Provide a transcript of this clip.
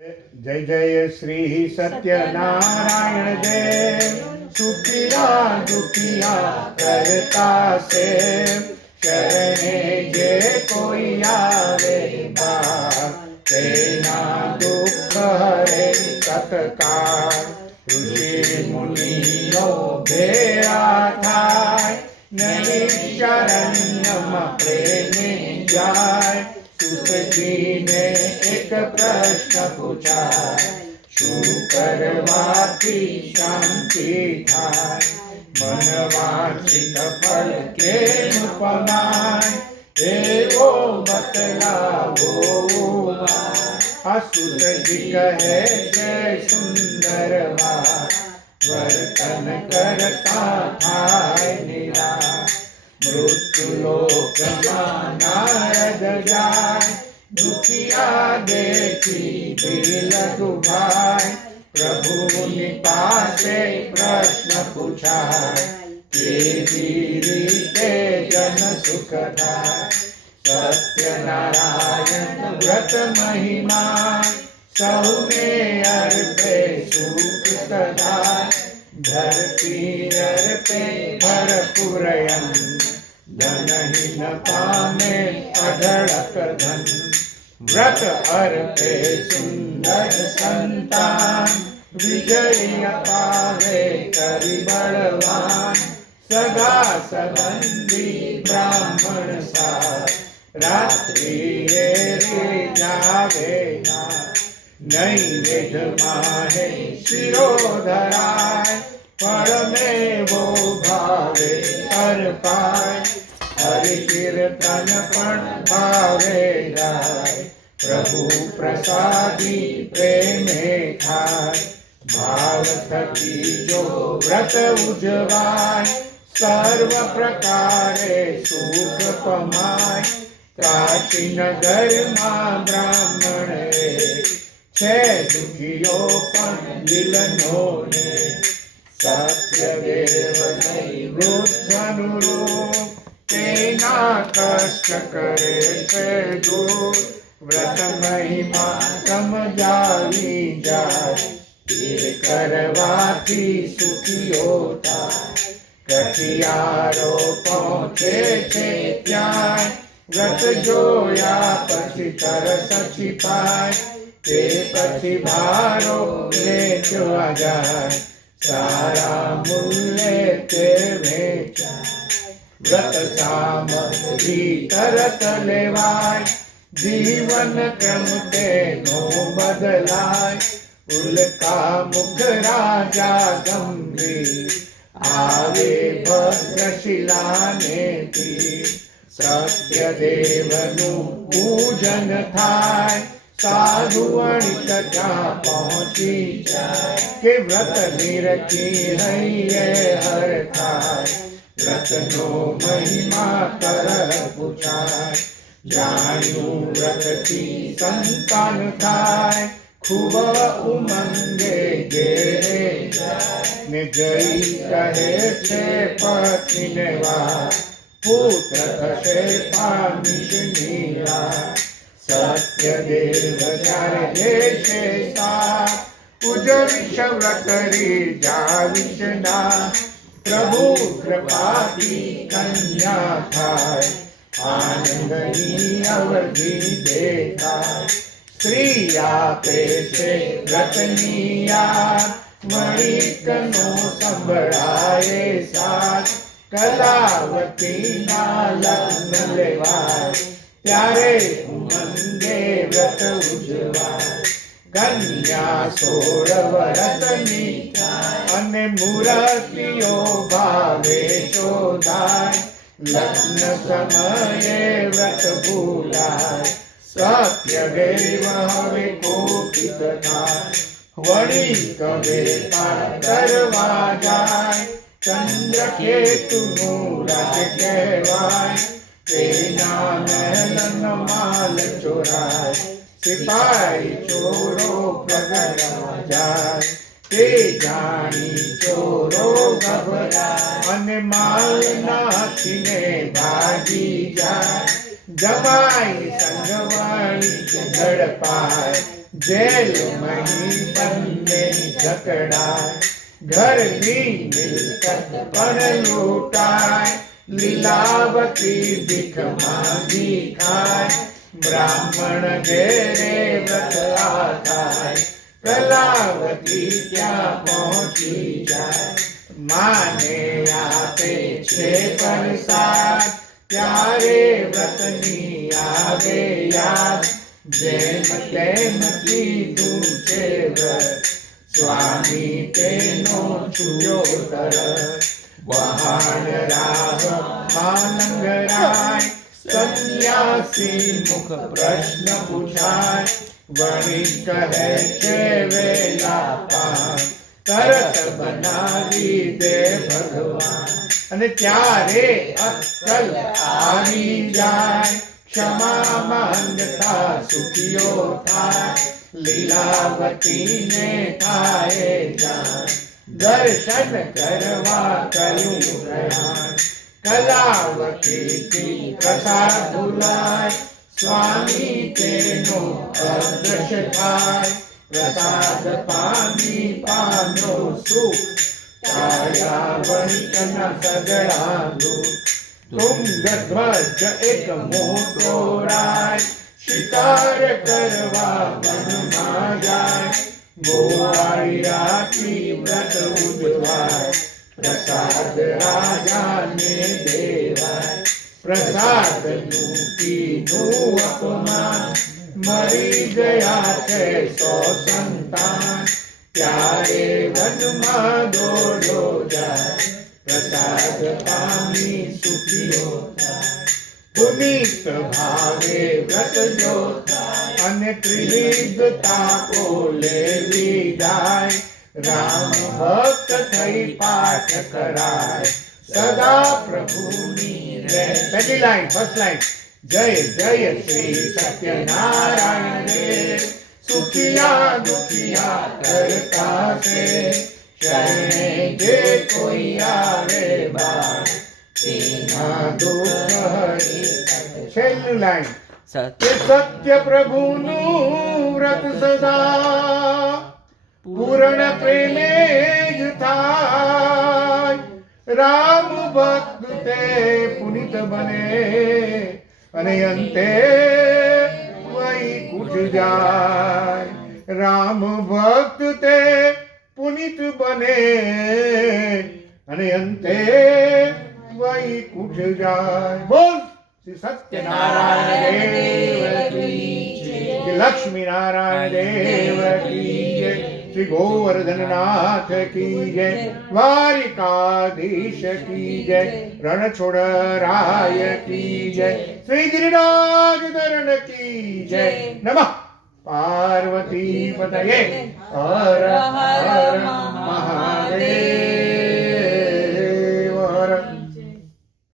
जय जय श्री सत्यनारायण देव, सुखिया दुखिया करता से, शरणे जे कोई आवे बार, तेना दुख हरे तत्काल। ऋषि मुनियो भेरा थाय, नहीं शरण्यम प्रेमे जाय। सूतजी ने एक प्रश्न पूछा, शू करवाથી शांति थाय। मन वांछित फल केम पमाय, एवो बतलावो उपाय। आ सूतजी કહે છે સુંદર વાત, વર્તન કરતા થાય નિરાશ। મૃત્યુલોકમાં નારદ જાય, દુખિયા દેખી દિલ દુભાય। પ્રભુની પાસે પ્રશ્ન પૂછાય, કેવી રીતે જન સુખ થાય। સત્યનારાયણ વ્રત મહિમા, સૌને અર્પે સુખ સદાય। ધરતી અર્પે ભરપૂર અન્ન, ધનહીન પામે અઢળક ધન। વ્રત અર્પે સુંદર સંતાન, વિજય પાવે કરી બળવાન। સગા સંબંધી બ્રાહ્મણ સાથ, રાત્રિએ રે જાવે ના। નૈવેદ્યમાં હે શિરો ધરાય, ફળ મેવો ભાવે અર્પાય। હરિ કીર્તન પણ ભાવે ગાય, પ્રભુ પ્રસાદી પ્રેમે ખાય। ભાવ થકી જો વ્રત ઉજવાય, સર્વ પ્રકારે સુખ પમાય। કાશી નગરમાં બ્રાહ્મણ છે, દુખીઓ પણ દિલનો ને। સત્યદેવ નહીં વૃદ્ધનું રૂપ, તેના કષ્ટ કરે છે દૂર। વ્રત મહિમા સમજાવી જાય, તે કરવાથી સુખીઓ થાય। કઠિયારો પહોંચે છે ત્યાં, વ્રત જોયા પછી તરસ છિપાય। તે પછી ભારો વેચવા જાય, સારા મૂલ્યે તે વેચાય। વ્રત સામગ્રી તરત લેવાય, જીવન ક્રમ તેનો બદલાય। ઉલ્કા મુખ રાજા ગંભીર, આવે ભદ્રશિલાને તીર। સત્યદેવનું પૂજન થાય, સાધુ વણિક ત્યાં પહોંચી જાય। કે વ્રત નિરખી હૈયે હર થાય, વ્રતનો મહિમા તરત પૂછાય। જાણ્યું વ્રતથી સંતાન થાય, ખૂબ ઉમંગે ઘેરે જાય। ને જઈ કહે છે પત્નીને વાત, પુત્ર થશે પામીશ નિરાશ। સત્યદેવ જ્યારે દેશે સાથ, ઉજવીશ વ્રત રીઝાવીશ ના। પ્રભુ કૃપાથી કન્યા થાય, આનંદની અવધિ દેખાય। સ્ત્રી આપે છે વ્રતની યાદ, વણિકનો સંભળાય સાથ। કલાવતીના લગ્ન લેવાય, ત્યારે ઉમંગે વ્રત ઉજવાય। કન્યા 16 વર્ષની થાય, અને મૂર્તિઓ ભાવે શોધાય। લગ્ન સમયે વ્રત ભૂલાય, સત્યદેવ હવે કોપિત થાય। વણિક વેપાર કરવા જાય, ચંદ્રકેતુનું રાજ કહેવાય। તેના મહેલનો માલ ચોરાય, સિપાહી ચોરો પ્રગટવા જાય। તે જાણી ચોરો ગભરાય, અને માલ નાખીને ભાગી જાય। જમાઈ સંગવાણી ઝડપાય, જેલ મહી બંને જકડાય, ઘરની મિલકત પણ લૂંટાય, લીલાવતી ભીખ માંગી ખાય, બ્રાહ્મણ ઘેરે વ્રતલા થાય, કલાવતી ત્યાં પહોંચી જાય, માને આપે છે પ્રસાદ, ત્યારે વ્રતની આવે યાદ, જેમ તેમ કીધું છે વ્રત, સ્વામી તેનો છૂટ્યો તરત, વહાણ રાહ માંગરાય, સંન્યાસી મુખ પ્રશ્ન પૂછાય, વળી કહે છે વેલા પાન, તરત બનાવી દે ભગવાન, અને ત્યારે અક્કલ આવી જાય, ક્ષમા માંગતા સુખીઓ થાય, લીલાવતીને થાય જાણ, દર્શન કરવા કર્યું પ્રયાણ, કલાવતીથી પ્રસાદ ભૂલાય, સ્વામી તેનો અદ્રશ્ય થાય, પ્રસાદ પામી પામ્યો સુખ, કાયા વણિકના સગળા દુઃખ, તુંગધ્વજ એક મોટો રાય, શિકાર કરવા વનમાં જાય, ગોવાળી રાખી વ્રત ઉજવાય, પ્રસાદ રાજાને દેવાય, પ્રસાદ લૂંટીનું અપમાન, મરી ગયા છે 100 સંતાન, ત્યારે વનમાં દોડો જાય, પ્રસાદ પામી સુખીઓ થાય, પુનિત ભાવે વ્રત જો થાય, અને ત્રિવિધ તાપો લેવી જાય, રામ ભક્ત થઈ પાઠ કરાય, સદા પ્રભુની રે. પહેલી લાઈન, ફર્સ્ટ લાઈન, જય જય શ્રી સત્યનારાયણ દેવ, સુખિયા દુખિયા કરતા છે, શરણે જે કોઈ આવે બાળ, તેના દુઃખ હરી. છેલ્લી લાઈન, સત્ય પ્રભુનું વ્રત સદા પૂર્ણ પ્રેમે જ થાય, રામ ભક્ત તે પુનિત બને, અને અંતે વૈકુંઠ જાય, રામ ભક્ત તે પુનિત બને, અને અંતે વૈકુંઠ જાય. બોલ શ્રી સત્યનારાયણ દેવ કી જય, શ્રી લક્ષ્મી નારાયણ દેવ કી જય, શ્રી ગોવર્ધનનાથ કી જય, દ્વારિકાધીશ કી જય, રણછોડરાય કી જય, શ્રી ગિરિરાજ ધરણ કી જય. નમઃ પાર્વતી પતયે.